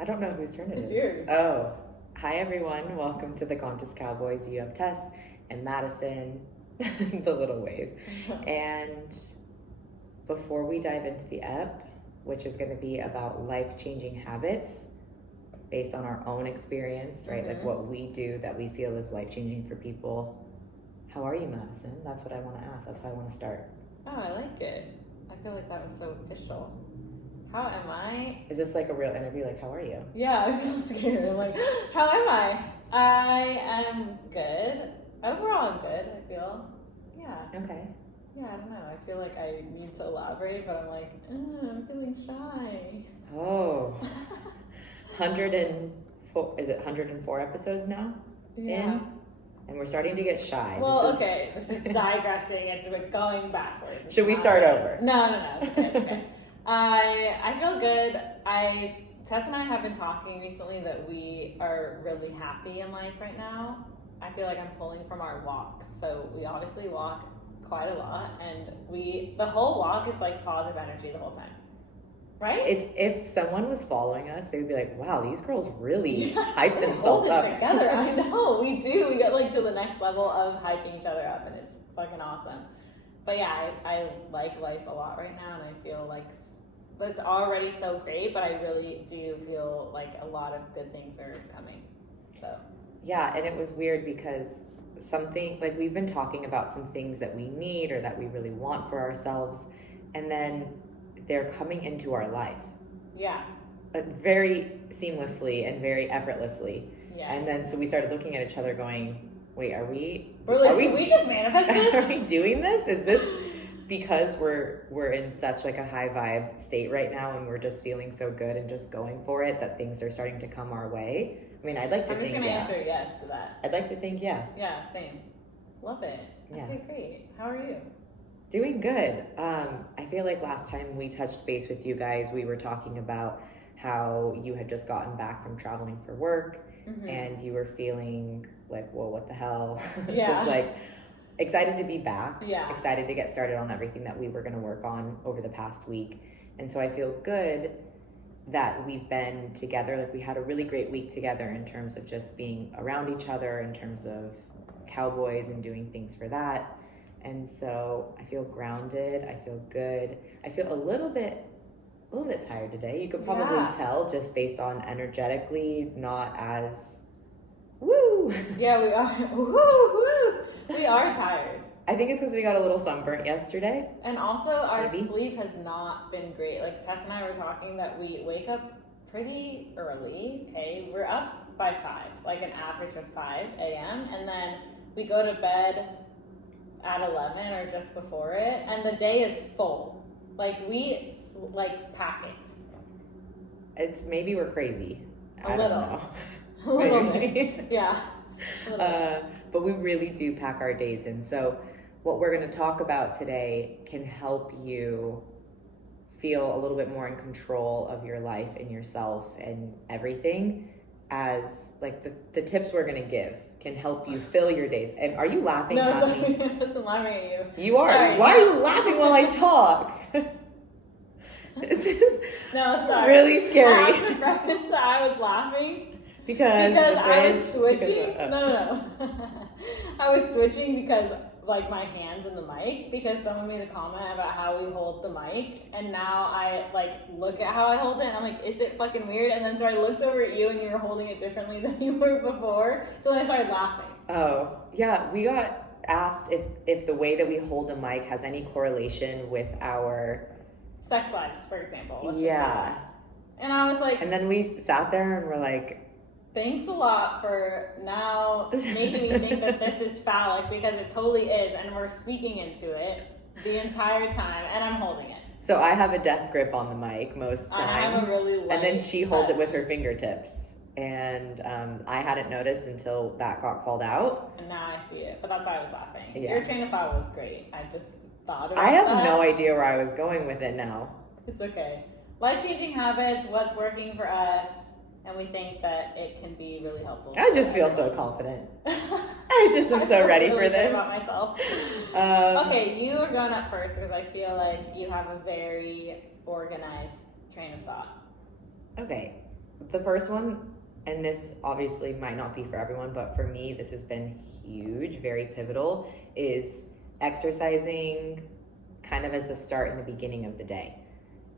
I don't know whose turn it is. It's yours. Oh, hi everyone. Welcome to the Conscious Cowboys. You have Tess and Madison, the little wave. And before we dive into the ep, which is going to be about life-changing habits based on our own experience, right? Like what we do that we feel is life-changing for people. How are you, Madison? That's what I want to ask. That's how I want to start. Oh, I like it. I feel like that was so official. How am I? Is this like a real interview? Like, how are you? Yeah, I feel scared. I'm like, how am I? I am good. Overall, I'm good, I feel. Yeah. Okay. Yeah, I don't know. I feel like I need to elaborate, but I'm like, I'm feeling shy. Oh. 104, is it 104 episodes now? Yeah. In? And we're starting to get shy. Well, this is digressing. It's going backwards. Should we start over? No. It's okay. I feel good. Tess and I have been talking recently that we are really happy in life right now. I feel like I'm pulling from our walks. So we obviously walk quite a lot, and the whole walk is like positive energy the whole time. Right? It's if someone was following us, they would be like, wow, these girls really hype themselves hold it up. together. I know, we do. We get like to the next level of hyping each other up, and it's fucking awesome. But yeah, I like life a lot right now, and I feel like it's already so great, but I really do feel like a lot of good things are coming. So yeah, and it was weird because something, like we've been talking about some things that we need or that we really want for ourselves, and then they're coming into our life. Yeah. Very seamlessly and very effortlessly. Yes. And then so we started looking at each other going, wait, did we just manifest this? Are we doing this? Is this because we're in such like a high vibe state right now and we're just feeling so good and just going for it that things are starting to come our way? I mean, I'd like to think, I'm just going to answer yes to that. I'd like to think, yeah. Yeah, same. Love it. Yeah. Okay, great. How are you? Doing good. I feel like last time we touched base with you guys, we were talking about how you had just gotten back from traveling for work and you were feeling like, whoa, what the hell? Yeah. Just like excited to be back. Yeah. Excited to get started on everything that we were going to work on over the past week. And so I feel good that we've been together. Like we had a really great week together in terms of just being around each other, in terms of cowboys and doing things for that. And so I feel grounded. I feel good. I feel a little bit tired today. You could probably tell just based on energetically, not as woo. Yeah, we are. Woo. We are tired. I think it's because we got a little sunburnt yesterday. And also our sleep has not been great. Like Tess and I were talking that we wake up pretty early. Okay, we're up by 5, like an average of 5 a.m. And then we go to bed at 11 or just before it, and the day is full. Like we pack it. It's maybe we're crazy. I don't know. A little bit. Yeah. A little bit. But we really do pack our days in. So what we're going to talk about today can help you feel a little bit more in control of your life and yourself and everything, as like the tips we're going to give can help you fill your days. And are you laughing at me? No, I wasn't laughing at you. You are. Sorry. Why are you laughing while I talk? This is really scary. I have to preface that I was laughing because I was switching. No. I was switching because like my hands in the mic, because someone made a comment about how we hold the mic, and now I like look at how I hold it and I'm like, is it fucking weird? And then so I looked over at you and you were holding it differently than you were before, so then I started laughing. Oh yeah, we got asked if the way that we hold a mic has any correlation with our sex lives, for example. Let's yeah just say that. And I was like, and then we sat there and we're like, thanks a lot for now making me think that this is phallic, because it totally is, and we're speaking into it the entire time, and I'm holding it. So I have a death grip on the mic most times. I have a really light and then she holds touch. it with her fingertips. And I hadn't noticed until that got called out. And now I see it, but that's why I was laughing. Yeah. Your train of thought was great. I just thought about I have that. no idea where I was going with it now. It's okay. Life-changing habits, what's working for us, and we think that it can be really helpful. I just feel so confident. I just am so ready for this. About myself. Okay, you are going up first because I feel like you have a very organized train of thought. Okay. the first one, and this obviously might not be for everyone, but for me, this has been huge, very pivotal, is exercising kind of as the start and the beginning of the day.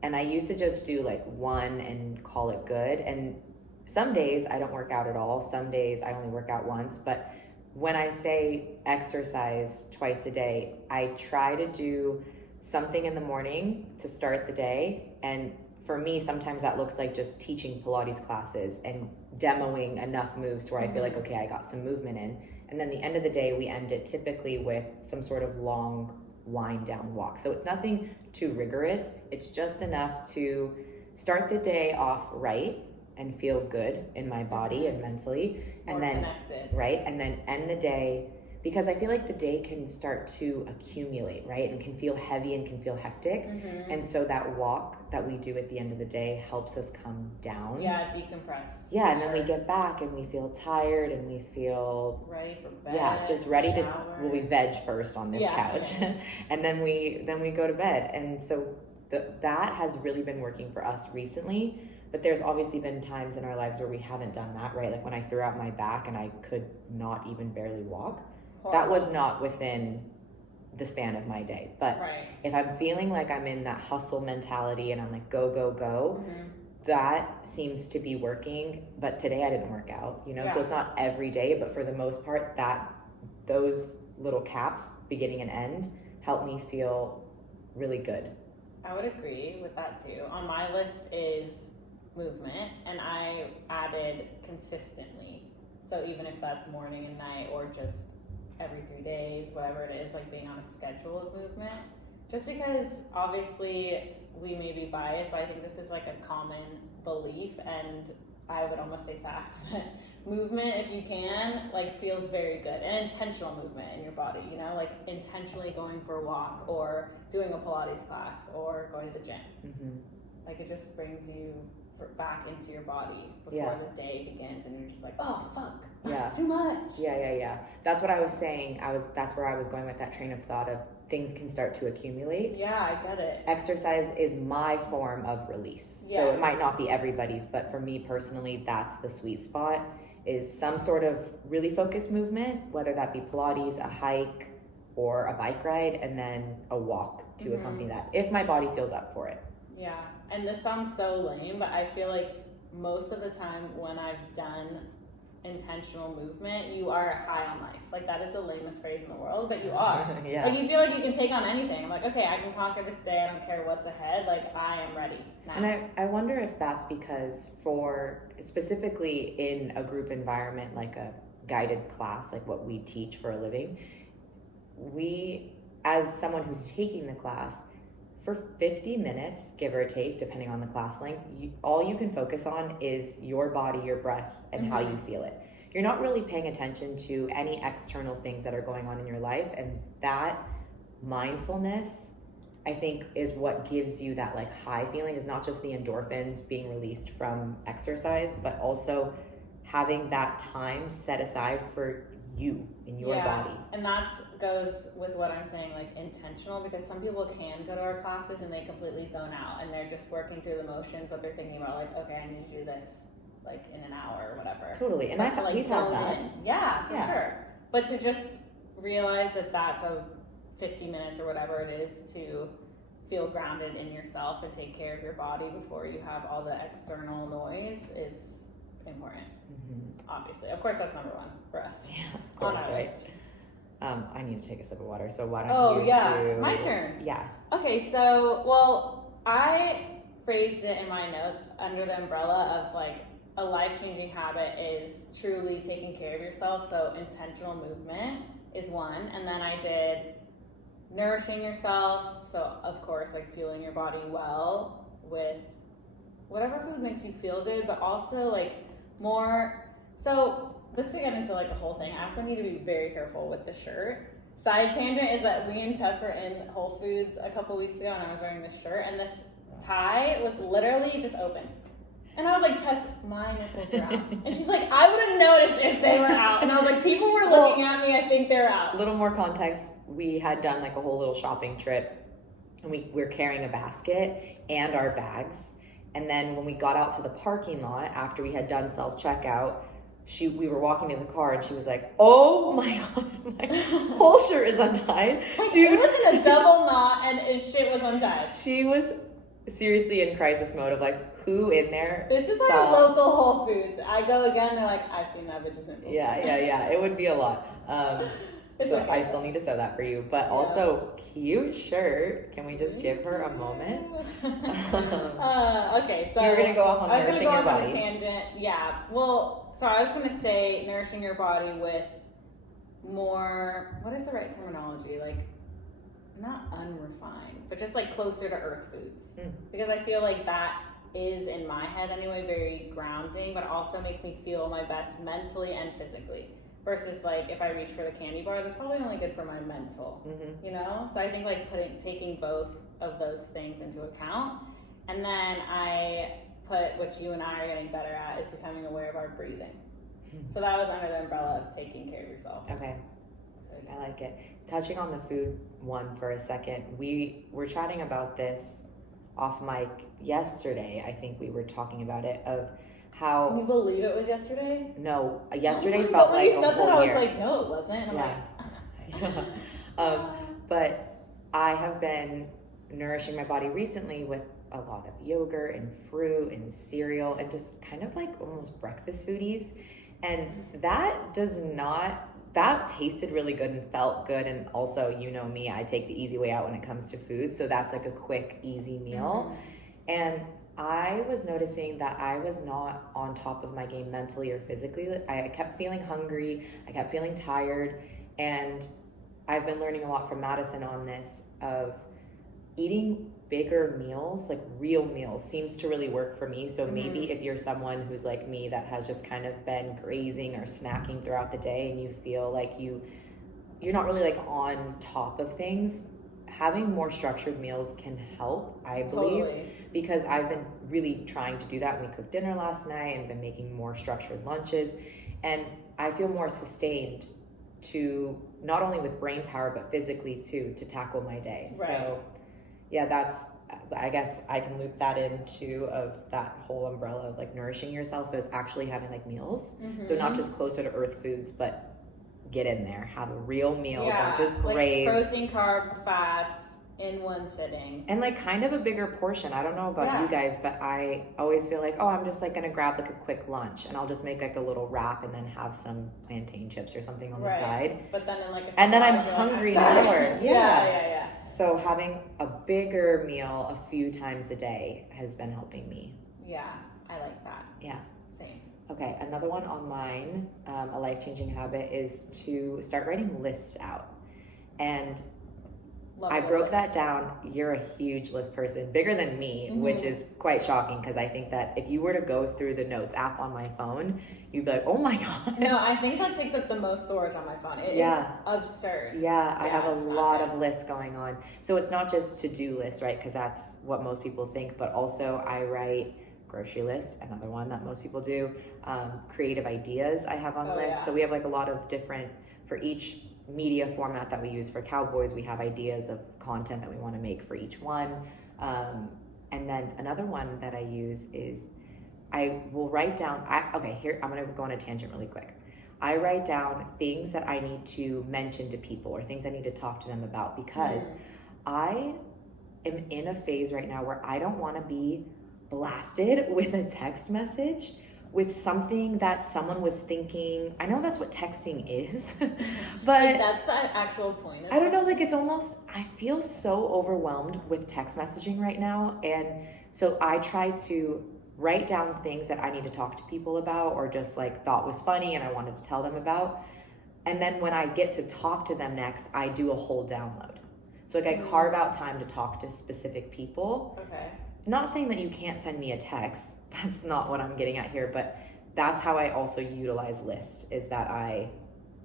And I used to just do like one and call it good. And some days I don't work out at all. Some days I only work out once. But when I say exercise twice a day, I try to do something in the morning to start the day. And for me, sometimes that looks like just teaching Pilates classes and demoing enough moves to where I feel like, okay, I got some movement in. And then the end of the day, we end it typically with some sort of long wind down walk. So it's nothing too rigorous. It's just enough to start the day off right and feel good in my body and mentally. And More then connected. Right. And then end the day, because I feel like the day can start to accumulate, right? And can feel heavy and can feel hectic. And so that walk that we do at the end of the day helps us come down. Yeah, decompress. Yeah, and then we get back and we feel tired and we feel ready for bed. Yeah, just ready shower. to. Well, we veg first on this couch, and then we go to bed. And so that has really been working for us recently. But there's obviously been times in our lives where we haven't done that, right? Like when I threw out my back and I could not even barely walk. That was not within the span of my day. But if I'm feeling like I'm in that hustle mentality and I'm like, go, go, go, that seems to be working. But today I didn't work out, you know? So it's not every day, but for the most part, those little caps, beginning and end, help me feel really good. I would agree with that too. On my list is movement, and I added consistently. So even if that's morning and night or just every 3 days, whatever it is, like being on a schedule of movement, just because obviously we may be biased, but I think this is like a common belief, and I would almost say fact, that movement, if you can, like feels very good. And intentional movement in your body, you know, like intentionally going for a walk or doing a Pilates class or going to the gym. Like it just brings you back into your body before the day begins, and you're just like, oh fuck, too much. That's what I was saying. That's where I was going with that train of thought of things can start to accumulate. I get it. Exercise is my form of release. So it might not be everybody's, but for me personally, that's the sweet spot, is some sort of really focused movement, whether that be Pilates, a hike, or a bike ride, and then a walk to accompany that, if my body feels up for it. Yeah, and this sounds so lame, but I feel like most of the time when I've done intentional movement, you are high on life. Like that is the lamest phrase in the world, but you are. Like you feel like you can take on anything. I'm like, okay, I can conquer this day. I don't care what's ahead. Like I am ready now. And I wonder if that's because for specifically in a group environment, like a guided class, like what we teach for a living, we, as someone who's taking the class, for 50 minutes, give or take, depending on the class length, all you can focus on is your body, your breath, and how you feel it. You're not really paying attention to any external things that are going on in your life. And that mindfulness, I think, is what gives you that like high feeling, is not just the endorphins being released from exercise, but also having that time set aside for you in your body. And that goes with what I'm saying, like intentional, because some people can go to our classes and they completely zone out and they're just working through the motions, but they're thinking about like, okay, I need to do this like in an hour or whatever. Totally. And that's like we've had that. Yeah, for sure. But to just realize that that's a 50 minutes or whatever it is to feel grounded in yourself and take care of your body before you have all the external noise is important. Obviously, of course, that's number one for us. Yeah, of course, right? I need to take a sip of water, so why don't you do... my turn. Yeah. Okay, so, well, I phrased it in my notes under the umbrella of like a life-changing habit is truly taking care of yourself. So intentional movement is one, and then I did nourishing yourself. So of course, like fueling your body well with whatever food makes you feel good, but also like more. So this could get into like a whole thing. I also need to be very careful with the shirt. Side tangent is that me and Tess were in Whole Foods a couple weeks ago, and I was wearing this shirt, and this tie was literally just open. And I was like, Tess, my nipples are out. And she's like, I would have noticed if they were out. And I was like, people were looking at me, I think they're out. A little more context, we had done like a whole little shopping trip, and we're carrying a basket and our bags. And then when we got out to the parking lot after we had done self-checkout, we were walking to the car and she was like, oh my God, my whole shirt is untied. Dude. It was in a double knot and his shit was untied. She was seriously in crisis mode of like, who in there? This is our local Whole Foods. I go again, they're like, I've seen that bitch's nipples. Yeah. It would be a lot. So okay. I still need to sew that for you. But also, cute shirt. Can we just give her a moment? Okay, so you're gonna go off on nourishing your body. I was gonna go off on a tangent. Yeah. Well, so I was gonna say nourishing your body with more. What is the right terminology? Like, not unrefined, but just like closer to earth foods. Because I feel like that is, in my head anyway, very grounding, but also makes me feel my best mentally and physically. Versus like if I reach for the candy bar, that's probably only good for my mental, you know? So I think like taking both of those things into account. And then I put, which you and I are getting better at, is becoming aware of our breathing. So that was under the umbrella of taking care of yourself. Okay. So I like it. Touching on the food one for a second, we were chatting about this off mic yesterday. I think we were talking about it of how. Can you believe it was yesterday? No, yesterday felt like a whole year. When you said that, I was like, no, it wasn't. And I'm like, but I have been nourishing my body recently with a lot of yogurt and fruit and cereal and just kind of like almost breakfast foodies. And that tasted really good and felt good. And also, you know me, I take the easy way out when it comes to food. So that's like a quick, easy meal. And I was noticing that I was not on top of my game mentally or physically. I kept feeling hungry. I kept feeling tired. And I've been learning a lot from Madison on this of eating bigger meals, like real meals, seems to really work for me. So maybe if you're someone who's like me that has just kind of been grazing or snacking throughout the day and you feel like you're not really like on top of things, having more structured meals can help, I believe. Totally. Because I've been really trying to do that. We cooked dinner last night and been making more structured lunches. And I feel more sustained to not only with brain power, but physically too, to tackle my day. Right. So yeah, I guess I can loop that into of that whole umbrella of like nourishing yourself is actually having like meals. So not just closer to earth foods, but get in there, have a real meal. Don't just graze. Like protein, carbs, fats in one sitting. And like kind of a bigger portion. I don't know about you guys, but I always feel like, I'm just like gonna grab like a quick lunch and I'll just make like a little wrap and then have some plantain chips or something on the side. But then in like and then I'm hungry more. Yeah. So having a bigger meal a few times a day has been helping me. Yeah, I like that. Yeah. Same. Okay, another one on mine, a life-changing habit is to start writing lists out. And I broke that down. You're a huge list person, bigger than me, which is quite shocking because I think that if you were to go through the notes app on my phone, you'd be like, oh my God. No, I think that takes up the most storage on my phone. It is absurd. Yeah, I have a lot of lists going on. So it's not just to-do lists, right? Because that's what most people think, but also I write grocery lists, another one that most people do. Creative ideas I have on lists. Yeah. So we have like a lot of different, for each media format that we use for Cowboys, we have ideas of content that we want to make for each one. And then another one that I use is I will write down, here, I'm going to go on a tangent really quick. I write down things that I need to mention to people or things I need to talk to them about because I am in a phase right now where I don't want to be blasted with a text message with something that someone was thinking. I know that's what texting is, but like that's the actual point. I don't know, like it's almost, I feel so overwhelmed with text messaging right now. And so I try to write down things that I need to talk to people about or just like thought was funny and I wanted to tell them about. And then when I get to talk to them next, I do a whole download. So like I carve out time to talk to specific people. Okay. Not saying that you can't send me a text. That's not what I'm getting at here, but that's how I also utilize lists, is that I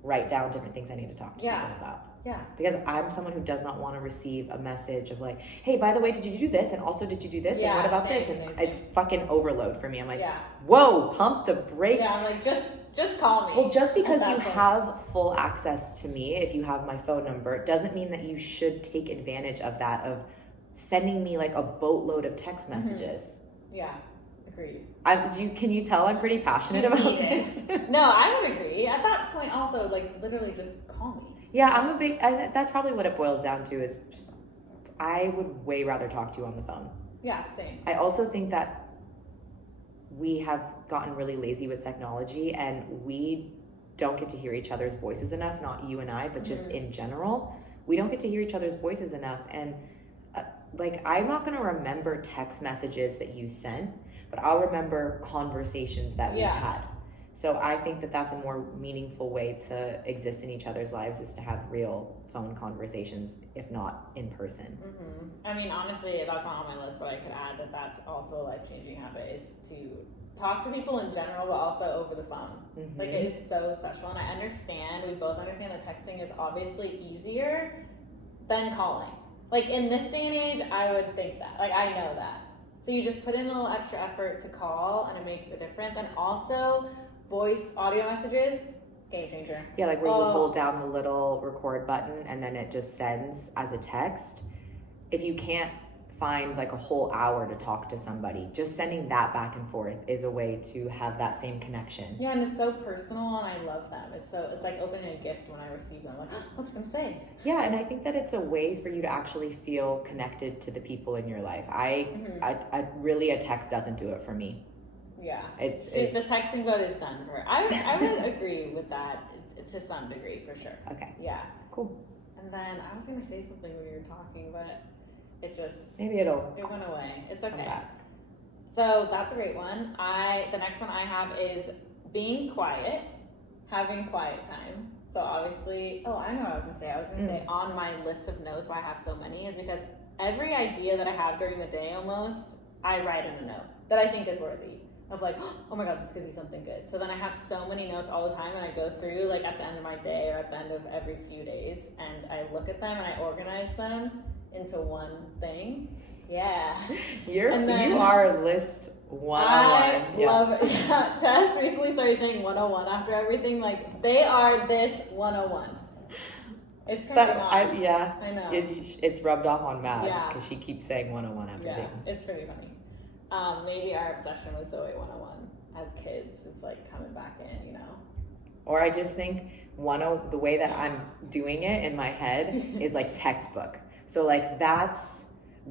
write down different things I need to talk to people about. Yeah. Because I'm someone who does not want to receive a message of like, hey, by the way, did you do this? And also, did you do this? And what about this? And it's fucking overload for me. I'm like, whoa, pump the brakes. Yeah, I'm like, just call me. Well, just because you have full access to me, if you have my phone number, doesn't mean that you should take advantage of that, of sending me like a boatload of text messages. Yeah, agreed. Can you tell I'm pretty passionate about this? No, I would agree. At that point also, like, literally just call me. Yeah, that's probably what it boils down to is just, I would way rather talk to you on the phone. Yeah, same. I also think that we have gotten really lazy with technology and we don't get to hear each other's voices enough, not you and I, but just in general. We don't get to hear each other's voices enough. And like, I'm not going to remember text messages that you sent, but I'll remember conversations that we had. So I think that that's a more meaningful way to exist in each other's lives, is to have real phone conversations, if not in person. I mean, honestly, that's not on my list, but I could add that that's also a life-changing habit, is to talk to people in general, but also over the phone. Like, it is so special. And I understand, we both understand that texting is obviously easier than calling. Like, in this day and age, I would think that. Like, I know that. So you just put in a little extra effort to call, and it makes a difference. And also, voice audio messages, game changer. Yeah, like where you hold down the little record button and then it just sends as a text. If you can't find like a whole hour to talk to somebody, just sending that back and forth is a way to have that same connection. Yeah, and it's so personal, and I love them. It's like opening a gift when I receive them. I'm like, what's it gonna say? Yeah, and I think that it's a way for you to actually feel connected to the people in your life. I really, a text doesn't do it for me. Yeah, the texting vote is done for her. I would agree with that to some degree, for sure. Okay. Yeah. Cool. And then I was gonna say something when you were talking, but it went away. It's okay. Come back. So that's a great one. The next one I have is being quiet, having quiet time. So obviously, I know what I was gonna say. I was gonna say on my list of notes, why I have so many, is because every idea that I have during the day almost, I write in a note that I think is worthy. Of like, oh my God, this could be something good. So then I have so many notes all the time, and I go through like at the end of my day or at the end of every few days, and I look at them and I organize them into one thing. Yeah. You are list 101. I love it. Yeah. Tess recently started saying 101 after everything. Like, they are this 101. It's kind of odd. Yeah. I know. It's rubbed off on Mad because she keeps saying 101 after things. It's pretty funny. Maybe our obsession with Zoe 101 as kids is like coming back in, you know? Or I just think the way that I'm doing it in my head is like textbook. So like that's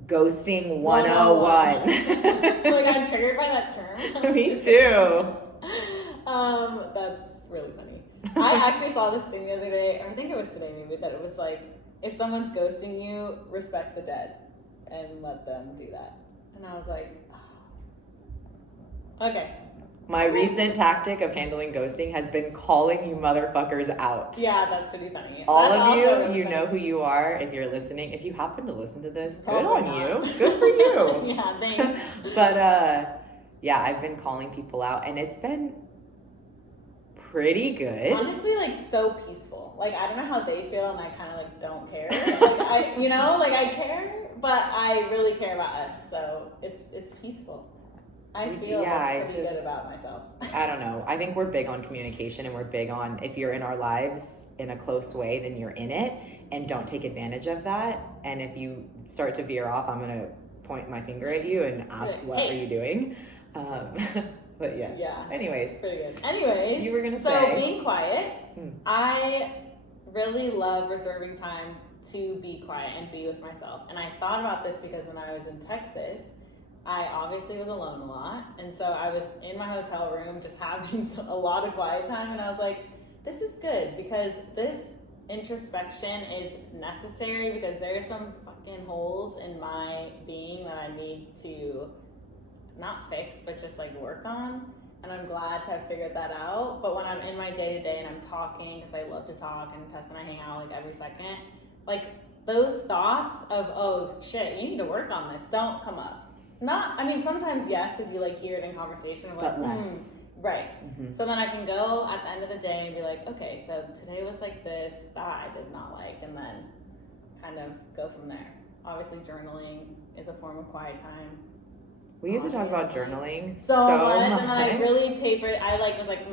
ghosting 101. Like, I'm triggered by that term. Me too. That's really funny. I actually saw this thing the other day, or I think it was today maybe, that it was like, if someone's ghosting you, respect the dead and let them do that. And I was like, okay. My recent tactic of handling ghosting has been calling you motherfuckers out. Yeah, that's pretty funny. All that's of you, really you funny. know who you are. If you're listening, if you happen to listen to this, good Probably on not. you. Good for you. Yeah, thanks. But yeah, I've been calling people out, and it's been pretty good. Honestly, like, so peaceful. Like, I don't know how they feel, and I kind of like don't care. Like, I care, but I really care about us. So it's peaceful. I feel pretty good about myself. I don't know. I think we're big on communication, and we're big on, if you're in our lives in a close way, then you're in it, and don't take advantage of that. And if you start to veer off, I'm going to point my finger at you and ask, what are you doing? But yeah. Yeah. Anyways. Pretty good. Anyways. You were going to say. So being quiet, I really love reserving time to be quiet and be with myself. And I thought about this because when I was in Texas, I obviously was alone a lot, and so I was in my hotel room just having a lot of quiet time, and I was like, this is good, because this introspection is necessary, because there are some fucking holes in my being that I need to not fix, but just like work on, and I'm glad to have figured that out. But when I'm in my day-to-day and I'm talking, because I love to talk, and Tess and I hang out like every second, like those thoughts of, oh shit, you need to work on this, don't come up. Sometimes yes, because you like hear it in conversation. But less. Right. Mm-hmm. So then I can go at the end of the day and be like, okay, so today was like this, that I did not like, and then kind of go from there. Obviously, journaling is a form of quiet time. We used to talk about journaling so much, and then I really tapered. I was like,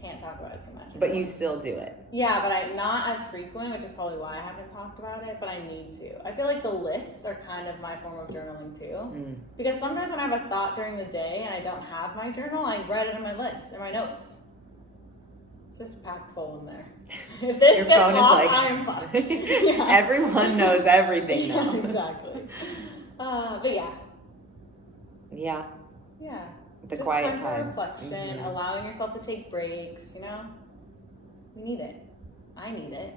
can't talk about it too much anymore. But you still do it. Yeah, but I'm not as frequent, which is probably why I haven't talked about it, but I need to. I feel like the lists are kind of my form of journaling too. Because sometimes when I have a thought during the day and I don't have my journal, I write it in my list, in my notes. It's just packed full in there. If this Your gets phone is lost, like, I am fucked. Yeah. Everyone knows everything now. Yeah, exactly. But yeah. Yeah. Yeah. The just quiet time time. for reflection, allowing yourself to take breaks, you know? You need it. I need it.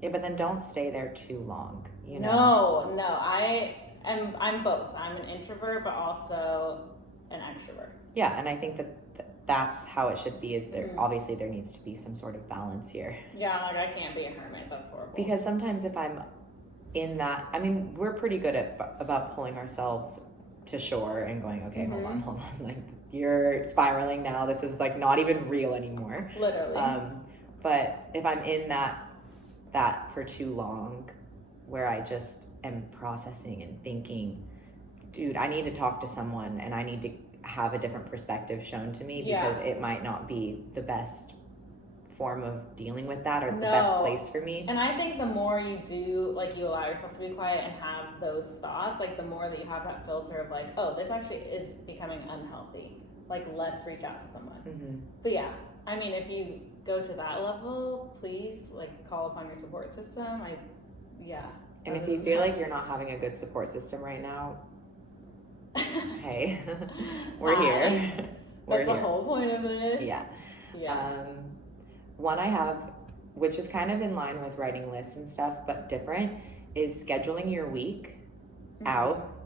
Yeah, but then don't stay there too long, you know? No, I'm both. I'm an introvert, but also an extrovert. Yeah, and I think that's how it should be, is there obviously there needs to be some sort of balance here. Yeah, like I can't be a hermit. That's horrible. Because sometimes if I'm in that, I mean, we're pretty good about pulling ourselves to shore and going, okay, hold on. Like, you're spiraling now. This is like not even real anymore. Literally. But if I'm in that for too long, where I just am processing and thinking, dude, I need to talk to someone and I need to have a different perspective shown to me, because it might not be the best form of dealing with that, or the best place for me. And I think the more you do, like, you allow yourself to be quiet and have those thoughts, like the more that you have that filter of like, oh, this actually is becoming unhealthy, like, let's reach out to someone. But yeah, I mean, if you go to that level, please, like, call upon your support system. And if you feel like you're not having a good support system right now, hey, we're here. That's the whole point of this. Yeah. One I have, which is kind of in line with writing lists and stuff, but different, is scheduling your week out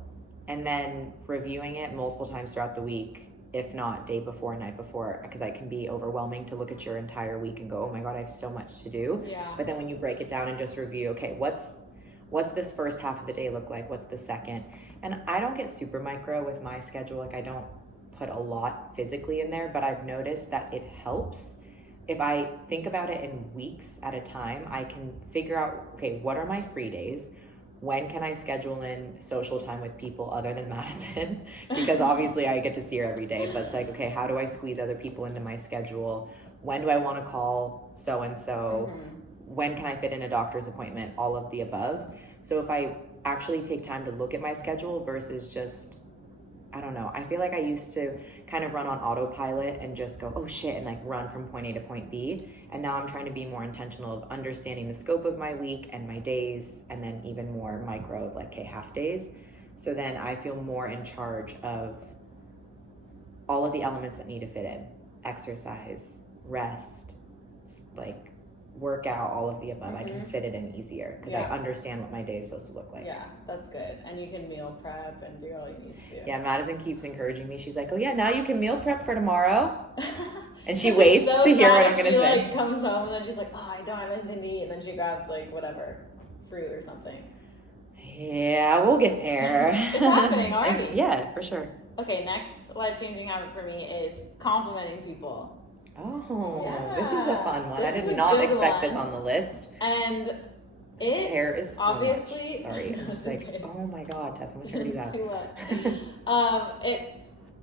and then reviewing it multiple times throughout the week, if not day before, night before, because it can be overwhelming to look at your entire week and go, oh my God, I have so much to do. Yeah. But then when you break it down and just review, okay, what's this first half of the day look like? What's the second? And I don't get super micro with my schedule. Like, I don't put a lot physically in there, but I've noticed that it helps. If I think about it in weeks at a time, I can figure out, okay, what are my free days? When can I schedule in social time with people other than Madison? Because obviously I get to see her every day, but it's like, okay, how do I squeeze other people into my schedule? When do I want to call so-and-so? When can I fit in a doctor's appointment? All of the above. So if I actually take time to look at my schedule versus just, I don't know, I feel like I used to kind of run on autopilot and just go, oh shit, and like run from point A to point B. And now I'm trying to be more intentional of understanding the scope of my week and my days, and then even more micro of like, okay, half days. So then I feel more in charge of all of the elements that need to fit in: exercise, rest, like workout, all of the above. I can fit it in easier because I understand what my day is supposed to look like. Yeah, that's good. And you can meal prep and do all you need to do. Yeah, Madison keeps encouraging me. She's like, oh yeah, now you can meal prep for tomorrow. And she waits to hear what I'm going to say. She like comes home and then she's like, oh, I don't have anything to eat. And then she grabs like whatever, fruit or something. Yeah, we'll get there. It's happening already. Yeah, for sure. Okay, next life-changing habit for me is complimenting people. Oh, yeah. This is a fun one. I did not expect this on the list. And this hair is so obviously much. Sorry, I'm just like, oh my God, Tess, how much hair do you have? Too much. It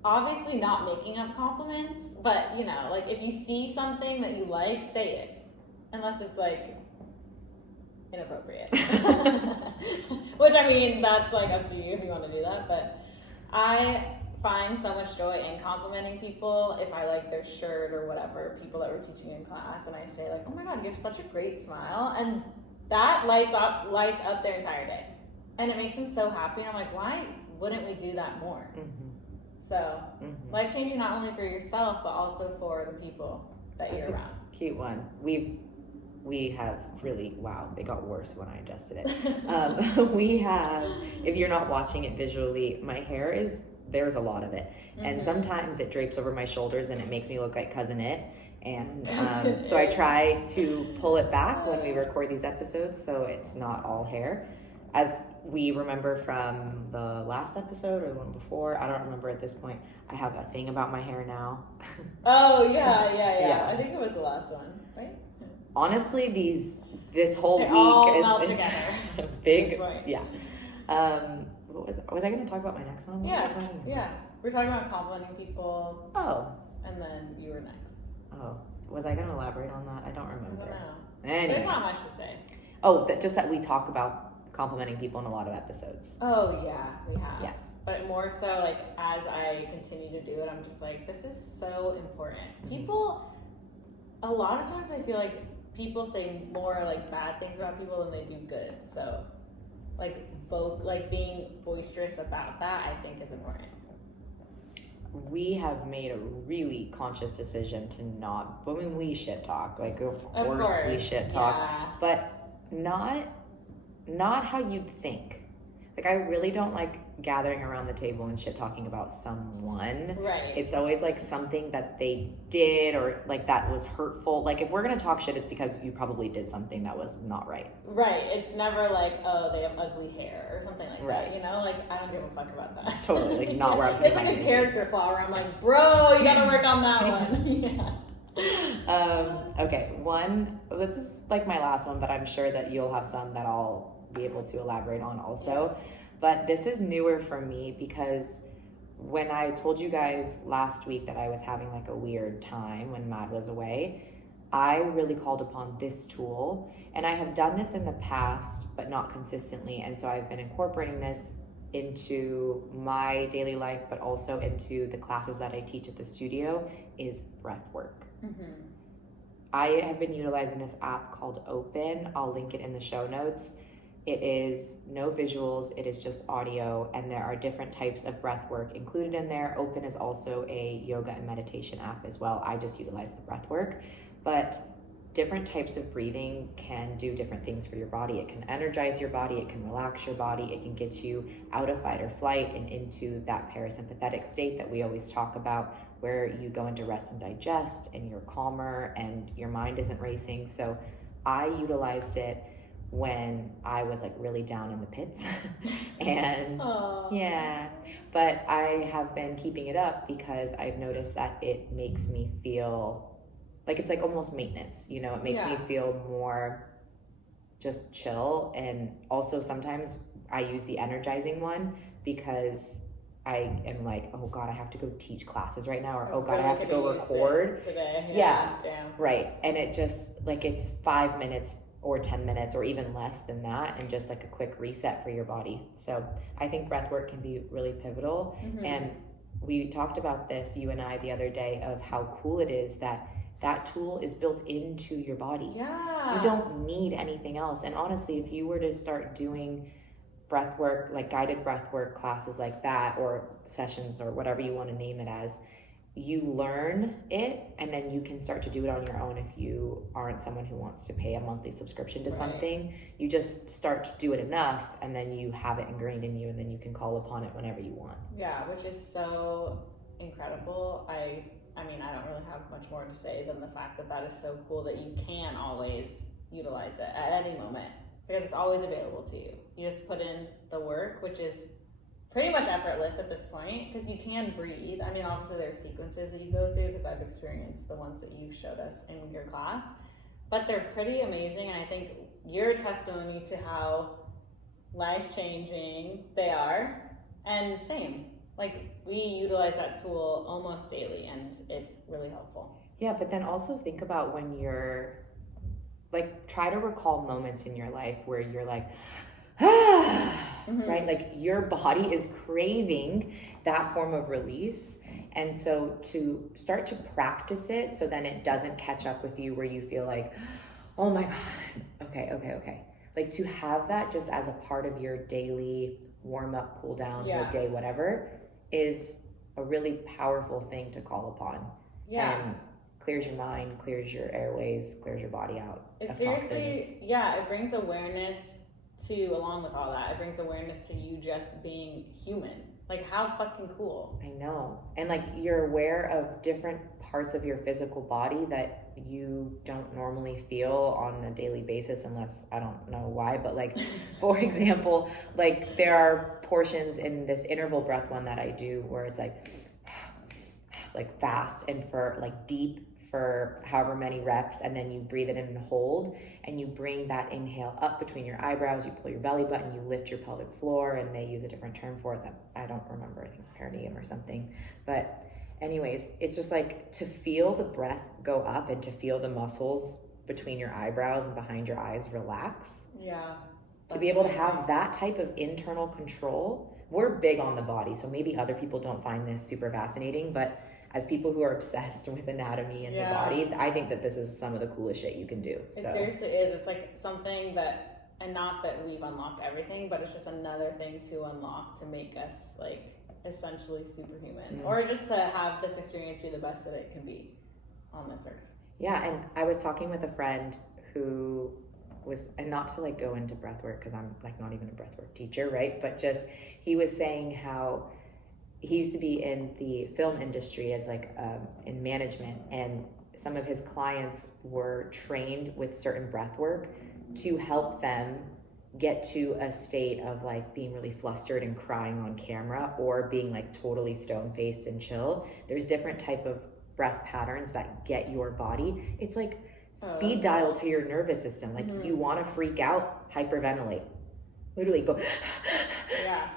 obviously not making up compliments, but you know, like if you see something that you like, say it, unless it's like inappropriate. Which I mean, that's like up to you if you want to do that. But I find so much joy in complimenting people. If I like their shirt or whatever, people that were teaching in class, and I say like, oh my God, you have such a great smile, and that lights up their entire day, and it makes them so happy. And I'm like, why wouldn't we do that more? So life changing not only for yourself but also for the people that you're around. Cute one. We have really, wow, it got worse when I adjusted it. We have, if you're not watching it visually, my hair is, there's a lot of it. And sometimes it drapes over my shoulders and it makes me look like Cousin It. And so I try to pull it back when we record these episodes so it's not all hair. As we remember from the last episode or the one before, I don't remember at this point, I have a thing about my hair now. Oh, yeah. I think it was the last one, right? Honestly, this whole week is a big, yeah. Was I going to talk about my next one? Yeah. We're talking about complimenting people. Oh. And then you were next. Oh. was I going to elaborate on that? I don't remember. I don't know. Anyway. There's not much to say. Oh, just that we talk about complimenting people in a lot of episodes. Oh yeah, we have. Yes. But more so, like, as I continue to do it, I'm just like, this is so important. People, a lot of times I feel like people say more, like, bad things about people than they do good. So, like, being boisterous about that, I think, is important. We have made a really conscious decision to not, I mean, we shit talk. Like, of course we shit talk. Yeah. But not how you'd think. Like, I really don't like gathering around the table and shit talking about someone. Right. It's always like something that they did or like that was hurtful. Like, if we're gonna talk shit, it's because you probably did something that was not right. Right. It's never like, oh, they have ugly hair or something like Right. that. You know, like, I don't give a fuck about that. Totally, like, not where I'm It's like a character flaw where I'm like, bro, you gotta work on that one. Yeah. Okay, this is like my last one, but I'm sure that you'll have some that I'll be able to elaborate on also. Yes. But this is newer for me because when I told you guys last week that I was having like a weird time when Mad was away, I really called upon this tool. And I have done this in the past, but not consistently. And so I've been incorporating this into my daily life, but also into the classes that I teach at the studio, is breathwork. Mm-hmm. I have been utilizing this app called Open. I'll link it in the show notes. It is no visuals, it is just audio, and there are different types of breath work included in there. Open is also a yoga and meditation app as well. I just utilize the breath work, but different types of breathing can do different things for your body. It can energize your body, it can relax your body, it can get you out of fight or flight and into that parasympathetic state that we always talk about, where you go into rest and digest and you're calmer and your mind isn't racing. So I utilized it when I was like really down in the pits and yeah, but I have been keeping it up because I've noticed that it makes me feel like it's like almost maintenance, you know, it makes me feel more just chill. And also sometimes I use the energizing one because I am like, oh God, I have to go teach classes right now, or oh God, I have to go record today. Yeah. Damn. Right. And it just like, it's 5 minutes or 10 minutes or even less than that, and just like a quick reset for your body. So I think breath work can be really pivotal. Mm-hmm. And we talked about this, you and I, the other day, of how cool it is that that tool is built into your body. Yeah. You don't need anything else. And honestly, if you were to start doing breath work, like guided breath work classes like that, or sessions, or whatever you want to name it as, you learn it and then you can start to do it on your own. If you aren't someone who wants to pay a monthly subscription to something, you just start to do it enough and then you have it ingrained in you, and then you can call upon it whenever you want. Yeah, which is so incredible. I mean, I don't really have much more to say than the fact that that is so cool that you can always utilize it at any moment, because it's always available to you. You just put in the work, which is pretty much effortless at this point, because you can breathe. I mean, obviously there's sequences that you go through, because I've experienced the ones that you showed us in your class, but they're pretty amazing. And I think you're a testimony to how life-changing they are. And same, like, we utilize that tool almost daily, and it's really helpful. Yeah, but then also think about when you're like, try to recall moments in your life where you're like, right? Like, your body is craving that form of release. And so to start to practice it, so then it doesn't catch up with you where you feel like, oh my God, okay. Like, to have that just as a part of your daily warm up, cool down, your day, whatever, is a really powerful thing to call upon. Yeah. And clears your mind, clears your airways, clears your body out. It seriously, it brings awareness to, along with all that, it brings awareness to you just being human. Like, how fucking cool. I know. And like, you're aware of different parts of your physical body that you don't normally feel on a daily basis, unless, I don't know why, but like, for example, like, there are portions in this interval breath one that I do where it's like fast and for like deep for however many reps, and then you breathe it in and hold, and you bring that inhale up between your eyebrows, you pull your belly button, you lift your pelvic floor, and they use a different term for it that I don't remember, I think it's perineum or something, but anyways, it's just like to feel the breath go up and to feel the muscles between your eyebrows and behind your eyes relax. Yeah. To be able to have that type of internal control. We're big on the body, so maybe other people don't find this super fascinating, but as people who are obsessed with anatomy and the body, I think that this is some of the coolest shit you can do. It seriously is. It's like something that, and not that we've unlocked everything, but it's just another thing to unlock to make us like essentially superhuman, or just to have this experience be the best that it can be on this earth. Yeah, and I was talking with a friend who was, and not to like go into breathwork because I'm like not even a breathwork teacher, right? But just he was saying how he used to be in the film industry as like in management, and some of his clients were trained with certain breathwork to help them get to a state of like being really flustered and crying on camera, or being like totally stone-faced and chill. There's different type of breath patterns that get your body. It's like speed dial to your nervous system. Like you want to freak out, hyperventilate. Literally go yeah.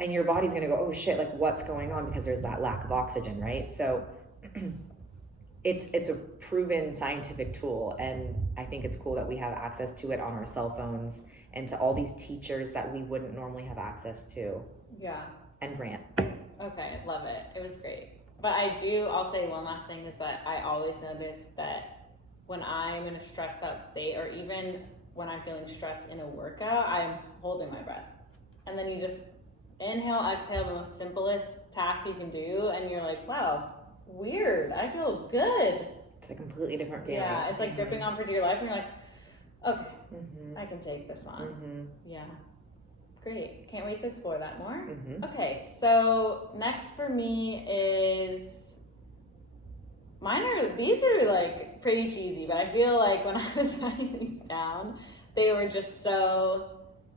And your body's going to go, oh shit, like what's going on? Because there's that lack of oxygen, right? So it's a proven scientific tool, and I think it's cool that we have access to it on our cell phones and to all these teachers that we wouldn't normally have access to. Yeah. And Grant. Okay, love it. It was great. But I'll say one last thing is that I always notice that when I'm in a stressed out state, or even when I'm feeling stressed in a workout, I'm holding my breath. And then you just inhale, exhale, the most simplest task you can do, and you're like, wow, weird, I feel good. It's a completely different feeling. Yeah, it's like gripping on for dear life, and you're like, okay, I can take this on. Yeah. Great. Can't wait to explore that more. Okay, so next for me is, these are like pretty cheesy, but I feel like when I was writing these down, they were just so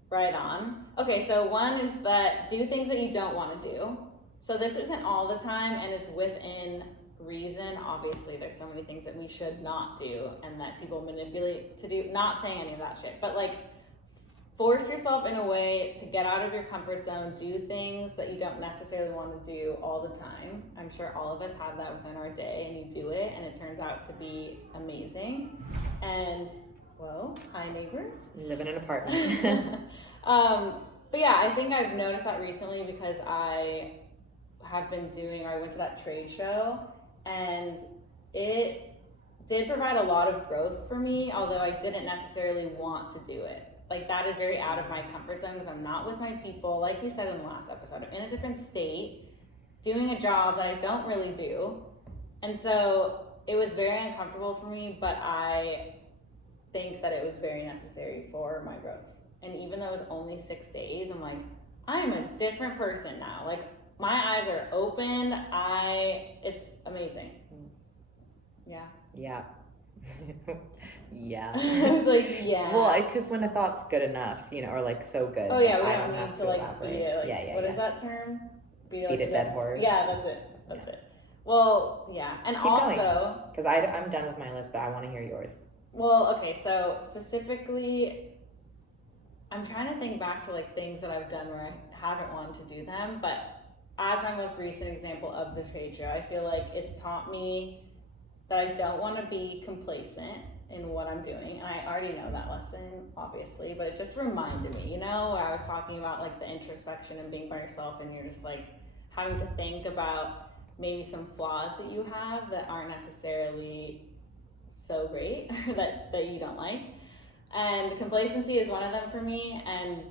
right on. Okay, so one is that do things that you don't want to do. So this isn't all the time, and it's within reason. Obviously, there's so many things that we should not do and that people manipulate to do. Not saying any of that shit, but like force yourself in a way to get out of your comfort zone, do things that you don't necessarily want to do all the time. I'm sure all of us have that within our day, and you do it and it turns out to be amazing. And whoa, hi neighbors. We live in an apartment. But yeah, I think I've noticed that recently because I went to that trade show, and it did provide a lot of growth for me, although I didn't necessarily want to do it. Like that is very out of my comfort zone because I'm not with my people. Like we said in the last episode, I'm in a different state, doing a job that I don't really do. And so it was very uncomfortable for me, but I think that it was very necessary for my growth. And even though it was only 6 days, I'm like, I'm a different person now. Like my eyes are open. It's amazing. Yeah. Yeah. Yeah. I was like, yeah. Well, because when a thought's good enough, or like so good. Oh yeah, we I don't need to like beat it. Like, yeah. What is that term? Beat a dead horse. Yeah, that's it. Well, yeah, and keep also because I'm done with my list, but I want to hear yours. Well, okay, so specifically, I'm trying to think back to like things that I've done where I haven't wanted to do them, but as my most recent example of the trade show, I feel like it's taught me that I don't want to be complacent in what I'm doing. And I already know that lesson, obviously, but it just reminded me, I was talking about like the introspection and being by yourself, and you're just like having to think about maybe some flaws that you have that aren't necessarily so great that you don't like. And complacency is one of them for me, and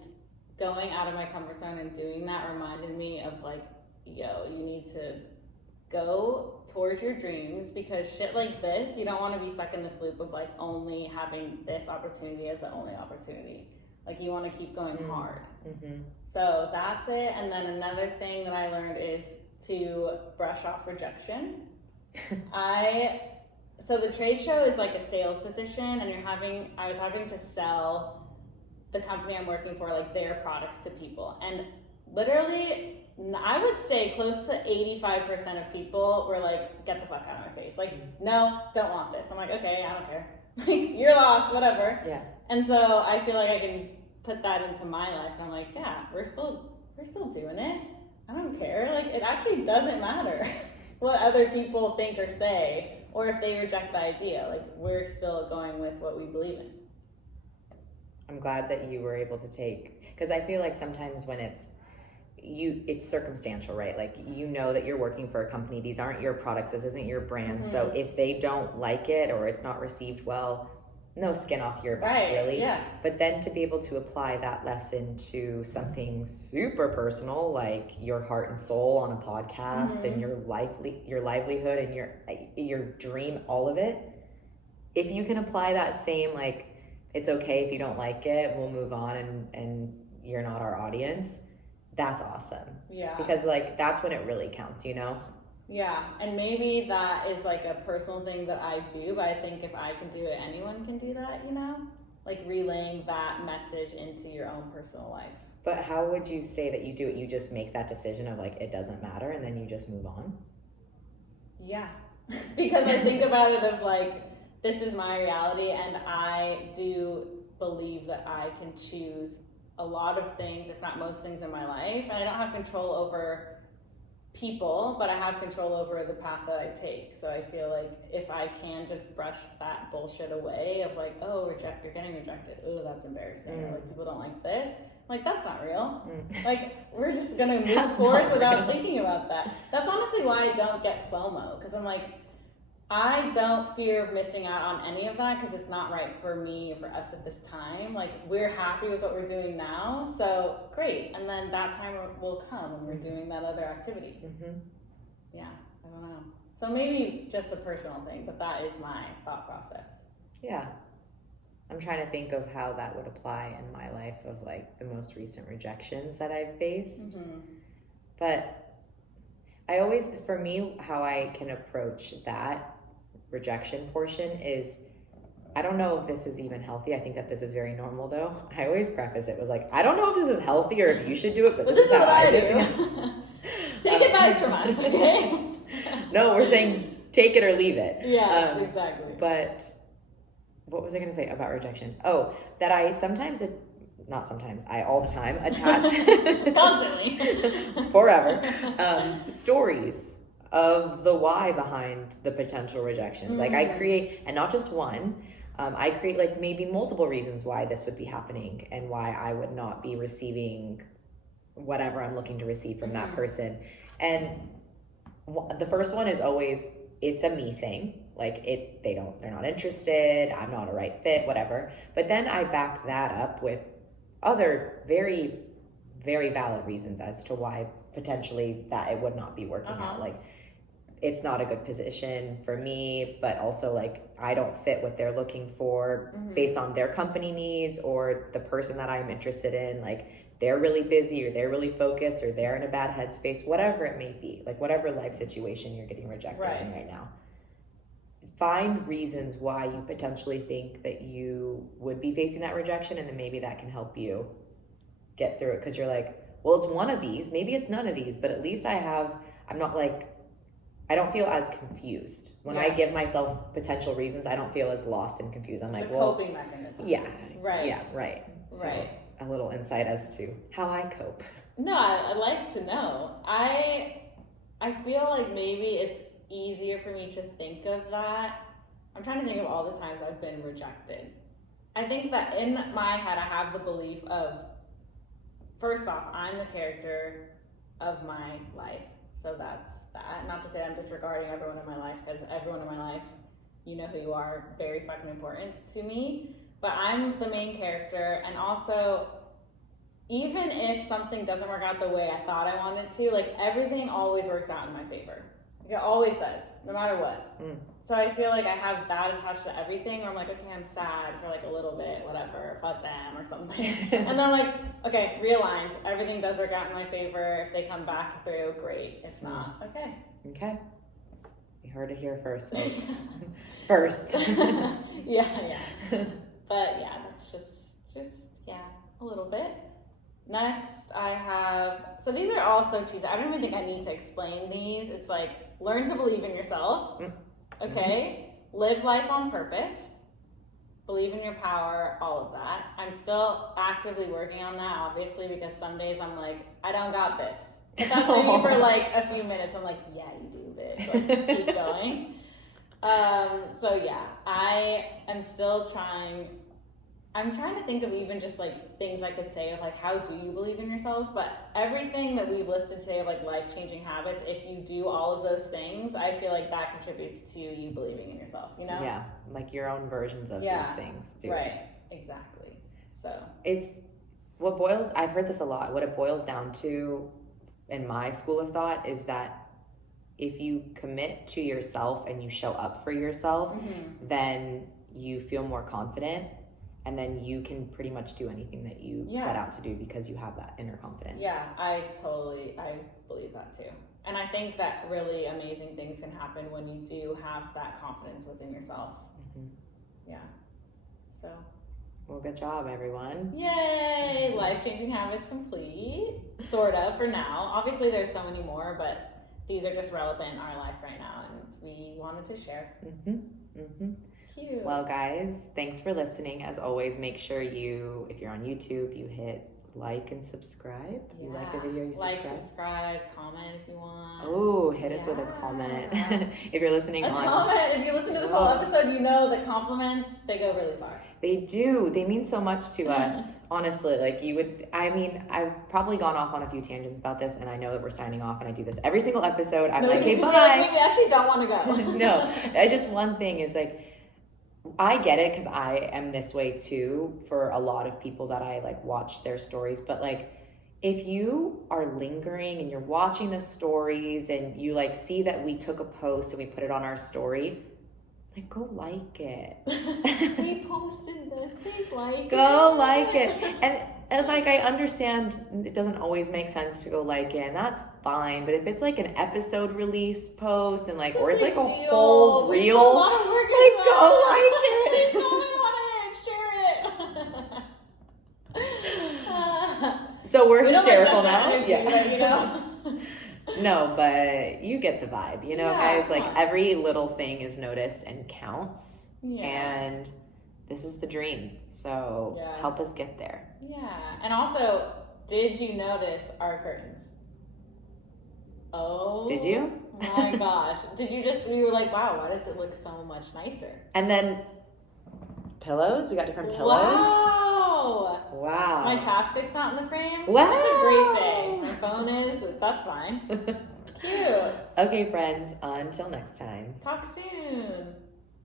going out of my comfort zone and doing that reminded me of like, yo, you need to go towards your dreams, because shit like this, you don't want to be stuck in this loop of like only having this opportunity as the only opportunity. Like you want to keep going hard. So that's it. And then another thing that I learned is to brush off rejection. So the trade show is like a sales position, and I was having to sell the company I'm working for, like their products to people. And literally, I would say close to 85% of people were like, get the fuck out of my face. Like, no, don't want this. I'm like, okay, I don't care. Like, you're lost, whatever. Yeah. And so I feel like I can put that into my life. And I'm like, yeah, we're still doing it. I don't care. Like, it actually doesn't matter. what other people think or say, or if they reject the idea. Like, we're still going with what we believe in. I'm glad that you were able to take, because I feel like sometimes when it's circumstantial, right? Like, you know that you're working for a company, these aren't your products, this isn't your brand. Mm-hmm. So if they don't like it or it's not received well, no skin off your back, really. Yeah. But then to be able to apply that lesson to something super personal, like your heart and soul on a podcast, mm-hmm. and your livelihood and your dream, all of it. If you can apply that same, like, it's okay if you don't like it, we'll move on, and you're not our audience. That's awesome. Yeah. Because, like, that's when it really counts, you know? Yeah. And maybe that is like a personal thing that I do, but I think if I can do it, anyone can do that, you know? Like, relaying that message into your own personal life. But how would you say that you do it? You just make that decision of, like, it doesn't matter, and then you just move on? Yeah. Because I think about it of, like, this is my reality, and I do believe that I can choose a lot of things, if not most things in my life. And I don't have control over people, but I have control over the path that I take. So I feel like if I can just brush that bullshit away of, like, oh, you're getting rejected. Oh, that's embarrassing. Or, like, people don't like this. Like, that's not real. Like, we're just going to move forward without thinking about that. That's honestly why I don't get FOMO. Because I'm like, I don't fear missing out on any of that because it's not right for me or for us at this time. Like, we're happy with what we're doing now, so great. And then that time will come when we're doing that other activity. Mm-hmm. Yeah, I don't know. So maybe just a personal thing, but that is my thought process. Yeah. I'm trying to think of how that would apply in my life of, like, the most recent rejections that I've faced. Mm-hmm. But I always, for me, how I can approach that rejection portion is, I don't know if this is even healthy. I think that this is very normal, though. I always preface it with, like, I don't know if this is healthy or if you should do it, but this is how I do. Take advice from us, okay? No, we're saying take it or leave it. Yes, exactly. But what was I going to say about rejection? Oh, that I sometimes, not sometimes, I all the time attach constantly forever stories of the why behind the potential rejections. Like, I create, and not just one, I create, like, maybe multiple reasons why this would be happening and why I would not be receiving whatever I'm looking to receive from that person. And the first one is always, it's a me thing. Like, they're not interested, I'm not a right fit, whatever. But then I back that up with other very, very valid reasons as to why potentially that it would not be working out. Like, it's not a good position for me, but also, like, I don't fit what they're looking for based on their company needs or the person that I'm interested in. Like, they're really busy or they're really focused or they're in a bad headspace, whatever it may be, like, whatever life situation you're getting rejected in right now. Find reasons why you potentially think that you would be facing that rejection, and then maybe that can help you get through it, because you're like, well, it's one of these, maybe it's none of these, but at least I'm not, like, I don't feel as confused. When I give myself potential reasons, I don't feel as lost and confused. I'm like, it's a coping mechanism. Yeah. Right. Yeah, right. So a little insight as to how I cope. No, I'd like to know. I feel like maybe it's easier for me to think of that. I'm trying to think of all the times I've been rejected. I think that in my head, I have the belief of, first off, I'm the character of my life. So that's that. Not to say I'm disregarding everyone in my life, because everyone in my life, you know who you are, very fucking important to me. But I'm the main character, and also, even if something doesn't work out the way I thought I wanted to, like, everything always works out in my favor. Like, it always does, no matter what. So I feel like I have that attached to everything, where I'm like, okay, I'm sad for, like, a little bit, whatever, fuck them or something. And then, like, okay, realigned. Everything does work out in my favor. If they come back through, great. If not, okay. Okay. You heard it here first, folks. First. Yeah. But yeah, that's just a little bit. Next, I have, so these are all so cheesy. I don't even think I need to explain these. It's like, learn to believe in yourself. Okay, live life on purpose, believe in your power, all of that. I'm still actively working on that, obviously, because some days I'm like, I don't got this. If that's me for like a few minutes, I'm like, yeah, you do, bitch. Like, keep going. So yeah, I am still trying. I'm trying to think of even just like things I could say of like, how do you believe in yourselves? But everything that we've listed today of like life-changing habits, if you do all of those things, I feel like that contributes to you believing in yourself, you know? Yeah, like your own versions of these things too. Right, exactly. So it's I've heard this a lot. What it boils down to in my school of thought is that if you commit to yourself and you show up for yourself, then you feel more confident. And then you can pretty much do anything that you set out to do because you have that inner confidence. Yeah, I believe that too. And I think that really amazing things can happen when you do have that confidence within yourself. Yeah. So. Well, good job, everyone. Yay! Life-changing habits complete. Sort of, for now. Obviously, there's so many more, but these are just relevant in our life right now, and we wanted to share. Cute. Well, guys, thanks for listening. As always, make sure if you're on YouTube, you hit like and subscribe. You like the video, you subscribe. Like, subscribe, comment if you want. Oh, hit us with a comment. If you're listening comment. If you listen to this whole episode, you know that compliments, they go really far. They do. They mean so much to us. Honestly, like I've probably gone off on a few tangents about this, and I know that we're signing off, and I do this every single episode. I'm like, hey, bye. We actually don't want to go. No, just one thing is like, I get it because I am this way too for a lot of people that I like watch their stories. But like, if you are lingering and you're watching the stories and you like see that we took a post and we put it on our story, like go like it. We posted this, please like it. Go like it. And like, I understand it doesn't always make sense to go like it, and that's fine. But if it's like an episode release post and like, or it's like a whole reel, a lot of work, like go like it. Please comment on it, share it. So we're hysterical now. Energy, but, No, but you get the vibe, guys. Like every little thing is noticed and counts, and this is the dream. So help us get there. Yeah. And also, did you notice our curtains? Oh. Did you? My gosh. We were like, wow, why does it look so much nicer? And then pillows. We got different pillows. Wow. My chapstick's not in the frame. Wow. It's a great day. My phone is. That's fine. Cute. Okay, friends. Until next time. Talk soon.